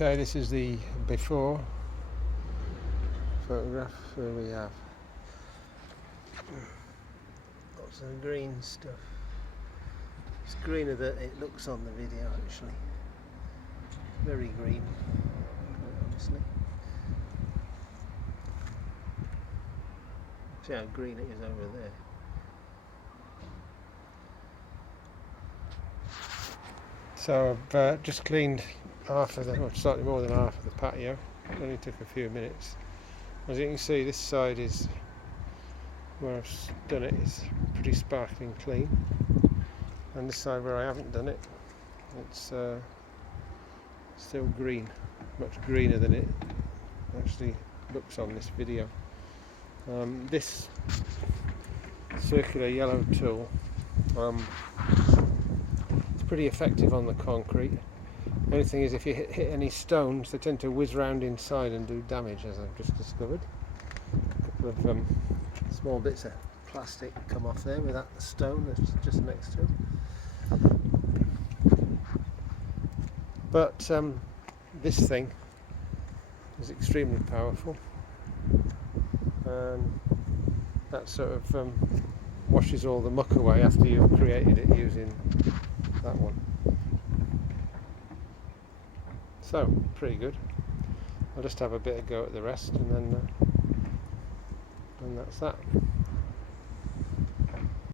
Okay, this is the before photograph where we have lots of green stuff. It's greener than it looks on the video actually. Very green, quite honestly. See how green it is over there. So I've just cleaned half of the, or slightly more than half of the patio. It only took a few minutes. As you can see, this side is where I've done it is pretty sparkling clean, and this side where I haven't done it, it's still green, much greener than it actually looks on this video. This circular yellow tool, it's pretty effective on the concrete. The only thing is, if you hit any stones, they tend to whiz round inside and do damage, as I've just discovered. A couple of small bits of plastic come off there with that stone that's just next to it. But this thing is extremely powerful, and that sort of washes all the muck away after you've created it using that one. So, pretty good. I'll just have a bit of go at the rest, and then that's that.